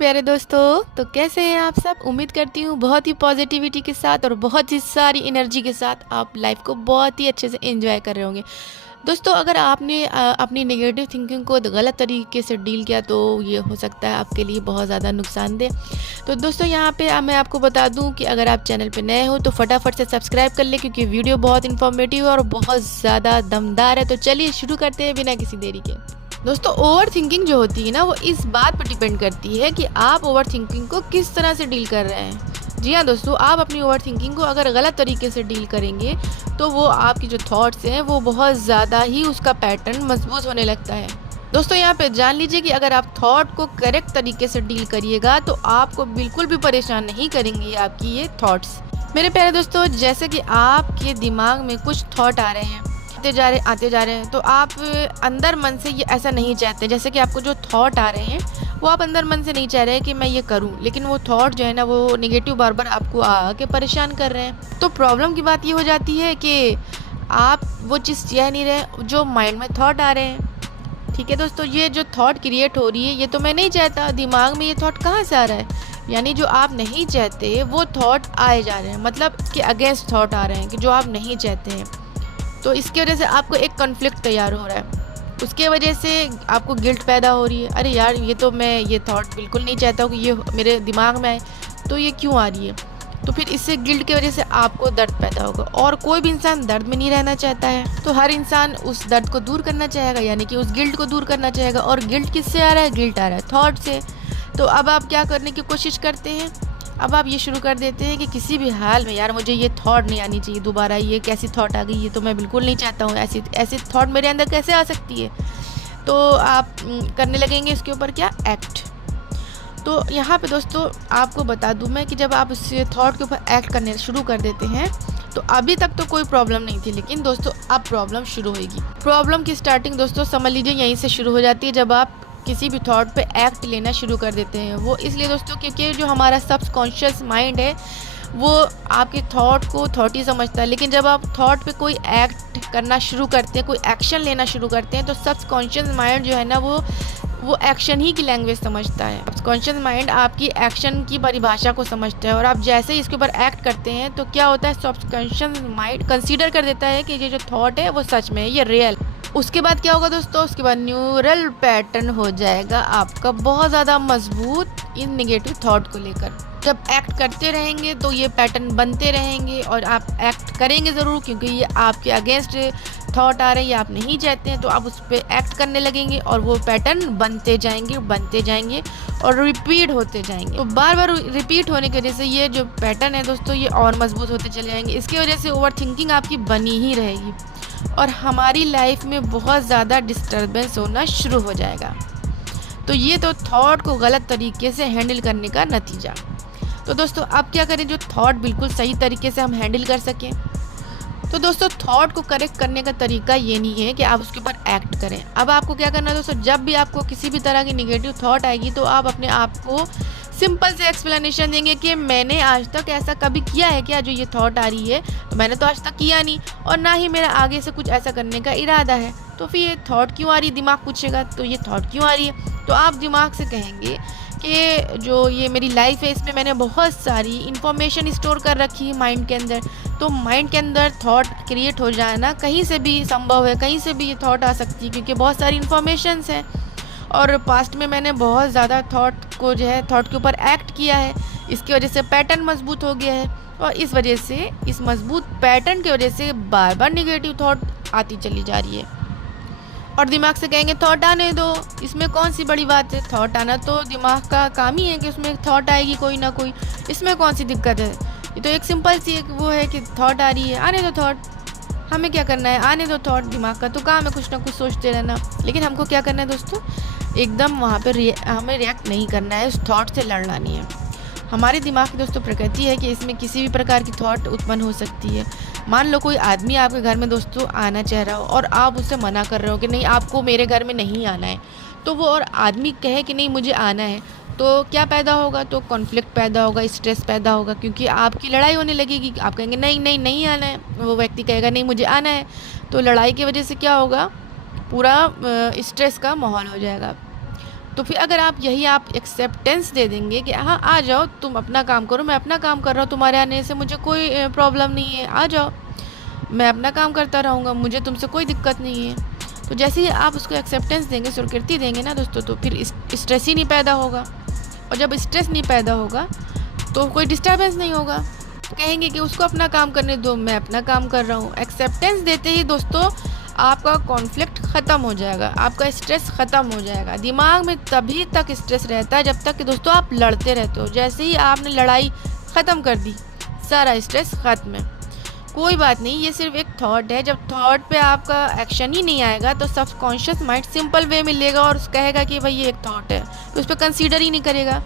प्यारे दोस्तों, तो कैसे हैं आप सब। उम्मीद करती हूँ बहुत ही पॉजिटिविटी के साथ और बहुत ही सारी एनर्जी के साथ आप लाइफ को बहुत ही अच्छे से एंजॉय कर रहे होंगे। दोस्तों, अगर आपने अपनी नेगेटिव थिंकिंग को गलत तरीके से डील किया तो ये हो सकता है आपके लिए बहुत ज़्यादा नुकसानदेह। तो दोस्तों, यहाँ पे मैं आपको बता दूँ कि अगर आप चैनल पे नए हो तो फटाफट से सब्सक्राइब कर ले, क्योंकि वीडियो बहुत इन्फॉर्मेटिव है और बहुत ज़्यादा दमदार है। तो चलिए शुरू करते हैं बिना किसी देरी के। दोस्तों, ओवर थिंकिंग जो होती है ना, वो इस बात पर डिपेंड करती है कि आप ओवर थिंकिंग को किस तरह से डील कर रहे हैं। जी हाँ दोस्तों, आप अपनी ओवर थिंकिंग को अगर गलत तरीके से डील करेंगे तो वो आपकी जो थॉट्स हैं वो बहुत ज़्यादा ही उसका पैटर्न मजबूत होने लगता है। दोस्तों, यहाँ पे जान लीजिए कि अगर आप थॉट को करेक्ट तरीके से डील करिएगा तो आपको बिल्कुल भी परेशान नहीं करेंगे आपकी ये थॉट्स। मेरे प्यारे दोस्तों, जैसे कि आपके दिमाग में कुछ थॉट आ रहे हैं, आते जा रहे हैं, तो आप अंदर मन से ये ऐसा नहीं चाहते। जैसे कि आपको जो थॉट आ रहे हैं वो आप अंदर मन से नहीं चाह रहे हैं कि मैं ये करूं, लेकिन वो थॉट जो है ना वो नेगेटिव बार बार आपको आके परेशान कर रहे हैं। तो प्रॉब्लम की बात ये हो जाती है कि आप वो चीज़ चाह नहीं रहे जो माइंड में थॉट आ रहे हैं। ठीक है दोस्तों, ये जो थॉट क्रिएट हो रही है ये तो मैं नहीं चाहता, दिमाग में ये थॉट कहाँ से आ रहा है। यानी जो आप नहीं चाहते वो थॉट आए जा रहे हैं, मतलब कि अगेंस्ट थॉट आ रहे हैं कि जो आप नहीं चाहते हैं। तो इसकी वजह से आपको एक कॉन्फ्लिक्ट तैयार हो रहा है, उसके वजह से आपको गिल्ट पैदा हो रही है। अरे यार, ये तो मैं ये थॉट बिल्कुल नहीं चाहता हूँ कि ये मेरे दिमाग में आए, तो ये क्यों आ रही है। तो फिर इससे गिल्ट की वजह से आपको दर्द पैदा होगा, और कोई भी इंसान दर्द में नहीं रहना चाहता है। तो हर इंसान उस दर्द को दूर करना चाहेगा, यानी कि उस गिल्ट को दूर करना चाहेगा। और गिल्ट किससे आ रहा है? गिल्ट आ रहा है थॉट से। तो अब आप क्या करने की कोशिश करते हैं? अब आप ये शुरू कर देते हैं कि किसी भी हाल में यार मुझे ये थॉट नहीं आनी चाहिए दोबारा, ये कैसी थॉट आ गई, ये तो मैं बिल्कुल नहीं चाहता हूँ, ऐसी थॉट मेरे अंदर कैसे आ सकती है। तो आप करने लगेंगे इसके ऊपर क्या? एक्ट। तो यहाँ पे दोस्तों आपको बता दूँ मैं कि जब आप उस थॉट के ऊपर एक्ट करने शुरू कर देते हैं तो अभी तक तो कोई प्रॉब्लम नहीं थी, लेकिन दोस्तों अब प्रॉब्लम शुरू होगी। प्रॉब्लम की स्टार्टिंग दोस्तों समझ लीजिए यहीं से शुरू हो जाती है, जब आप किसी भी थॉट पे एक्ट लेना शुरू कर देते हैं। वो इसलिए दोस्तों क्योंकि जो हमारा सबकॉन्शियस माइंड है वो आपके थॉट को थॉट ही समझता है, लेकिन जब आप थॉट पे कोई एक्ट करना शुरू करते हैं, कोई एक्शन लेना शुरू करते हैं, तो सबकॉन्शियस माइंड जो है ना वो एक्शन ही की लैंग्वेज समझता है। सबकॉन्शियस माइंड आपकी एक्शन की परिभाषा को समझता है, और आप जैसे ही इसके ऊपर एक्ट करते हैं तो क्या होता है, सबकॉन्शियस माइंड कंसीडर कर देता है कि ये जो थॉट है वो सच में है, ये रियल। उसके बाद क्या होगा दोस्तों? उसके बाद न्यूरल पैटर्न हो जाएगा आपका बहुत ज़्यादा मजबूत इन नेगेटिव थॉट को लेकर। जब एक्ट करते रहेंगे तो ये पैटर्न बनते रहेंगे, और आप एक्ट करेंगे ज़रूर, क्योंकि ये आपके अगेंस्ट थॉट आ रही है, आप नहीं चाहते हैं, तो आप उस पर एक्ट करने लगेंगे और वो पैटर्न बनते जाएंगे और रिपीट होते जाएंगे। तो बार बार रिपीट होने की वजह से ये जो पैटर्न है दोस्तों ये और मजबूत होते चले जाएंगे। इसकी वजह से ओवर थिंकिंग आपकी बनी ही रहेगी और हमारी लाइफ में बहुत ज़्यादा डिस्टर्बेंस होना शुरू हो जाएगा। तो ये तो थॉट को गलत तरीके से हैंडल करने का नतीजा। तो दोस्तों अब क्या करें जो थॉट बिल्कुल सही तरीके से हम हैंडल कर सकें। तो दोस्तों थॉट को करेक्ट करने का तरीका ये नहीं है कि आप उसके ऊपर एक्ट करें। अब आपको क्या करना है दोस्तों, जब भी आपको किसी भी तरह की नेगेटिव थॉट आएगी तो आप अपने आप को सिंपल से एक्सप्लेनेशन देंगे कि मैंने आज तक ऐसा कभी किया है क्या, जो ये थॉट आ रही है तो मैंने तो आज तक किया नहीं, और ना ही मेरा आगे से कुछ ऐसा करने का इरादा है। तो फिर ये थॉट क्यों आ रही, दिमाग पूछेगा तो ये थॉट क्यों आ रही है। तो आप दिमाग से कहेंगे कि जो ये मेरी लाइफ है इसमें मैंने बहुत सारी इन्फॉर्मेशन स्टोर कर रखी है माइंड के अंदर। तो माइंड के अंदर थॉट क्रिएट हो जाना कहीं से भी संभव है, कहीं से भी ये थॉट आ सकती है, क्योंकि बहुत सारी इन्फॉर्मेशंस हैं और पास्ट में मैंने बहुत ज़्यादा थॉट के ऊपर एक्ट किया है। इसकी वजह से पैटर्न मजबूत हो गया है, और इस वजह से इस मजबूत पैटर्न की वजह से बार बार नेगेटिव थॉट आती चली जा रही है। और दिमाग से कहेंगे थॉट आने दो, इसमें कौन सी बड़ी बात है, थॉट आना तो दिमाग का काम ही है कि उसमें थॉट आएगी कोई ना कोई, इसमें कौन सी दिक्कत है। ये तो एक सिंपल सी एक वो है कि थॉट आ रही है, आने दो थॉट, हमें क्या करना है, आने दो थॉट, दिमाग का तो काम है कुछ ना कुछ सोचते रहना। लेकिन हमको क्या करना है दोस्तों, एकदम वहाँ पे हमें रिएक्ट नहीं करना है, उस थॉट से लड़ना नहीं है। हमारे दिमाग की दोस्तों प्रकृति है कि इसमें किसी भी प्रकार की थॉट उत्पन्न हो सकती है। मान लो कोई आदमी आपके घर में दोस्तों आना चाह रहा हो और आप उससे मना कर रहे हो कि नहीं आपको मेरे घर में नहीं आना है, तो वो और आदमी कहे कि नहीं मुझे आना है, तो क्या पैदा होगा, तो कॉन्फ्लिक्ट पैदा होगा, स्ट्रेस पैदा होगा, क्योंकि आपकी लड़ाई होने लगेगी। आप कहेंगे नहीं नहीं नहीं आना है, वो व्यक्ति कहेगा नहीं मुझे आना है, तो लड़ाई की वजह से क्या होगा, पूरा स्ट्रेस का माहौल हो जाएगा। तो फिर अगर आप यही आप एक्सेप्टेंस दे देंगे कि हाँ आ जाओ, तुम अपना काम करो, मैं अपना काम कर रहा हूँ, तुम्हारे आने से मुझे कोई प्रॉब्लम नहीं है, आ जाओ, मैं अपना काम करता रहूँगा, मुझे तुमसे कोई दिक्कत नहीं है। तो जैसे ही आप उसको एक्सेप्टेंस देंगे, स्वीकृति देंगे ना दोस्तों, तो फिर स्ट्रेस ही नहीं पैदा होगा। और जब स्ट्रेस नहीं पैदा होगा तो कोई डिस्टर्बेंस नहीं होगा। कहेंगे कि उसको अपना काम करने दो, मैं अपना काम कर रहा हूँ। एक्सेप्टेंस देते ही दोस्तों आपका कॉन्फ्लिक्ट ख़त्म हो जाएगा, आपका स्ट्रेस ख़त्म हो जाएगा। दिमाग में तभी तक स्ट्रेस रहता है जब तक कि दोस्तों आप लड़ते रहते हो। जैसे ही आपने लड़ाई ख़त्म कर दी, सारा स्ट्रेस ख़त्म है। कोई बात नहीं, ये सिर्फ एक थॉट है। जब थॉट पे आपका एक्शन ही नहीं आएगा तो सबकॉन्शियस माइंड सिंपल वे में लेगा और कहेगा कि भाई ये एक थॉट है, तो उस पर कंसीडर ही नहीं करेगा।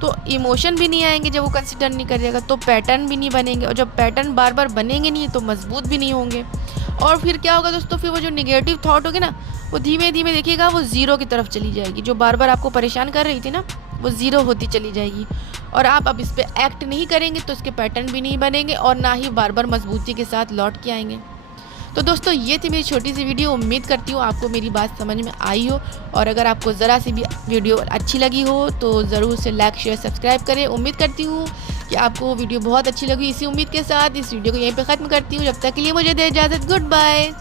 तो इमोशन भी नहीं आएंगे जब वो कंसीडर नहीं करेगा, तो पैटर्न भी नहीं बनेंगे, और जब पैटर्न बार बार बनेंगे नहीं तो मजबूत भी नहीं होंगे। और फिर क्या होगा दोस्तों, फिर वो जो निगेटिव थॉट होगी ना, वो धीमे धीमे देखिएगा वो ज़ीरो की तरफ चली जाएगी। जो बार बार आपको परेशान कर रही थी ना, वो ज़ीरो होती चली जाएगी। और आप अब इस पर एक्ट नहीं करेंगे तो इसके पैटर्न भी नहीं बनेंगे और ना ही बार बार मजबूती के साथ लौट के आएंगे। तो दोस्तों ये थी मेरी छोटी सी वीडियो। उम्मीद करती हूँ आपको मेरी बात समझ में आई हो, और अगर आपको ज़रा सी भी वीडियो अच्छी लगी हो तो ज़रूर से लाइक शेयर सब्सक्राइब करें। उम्मीद करती हूँ कि आपको वीडियो बहुत अच्छी लगी। इसी उम्मीद के साथ इस वीडियो को यहीं पे ख़त्म करती हूँ। जब तक के लिए मुझे दे इजाज़त, गुड बाय।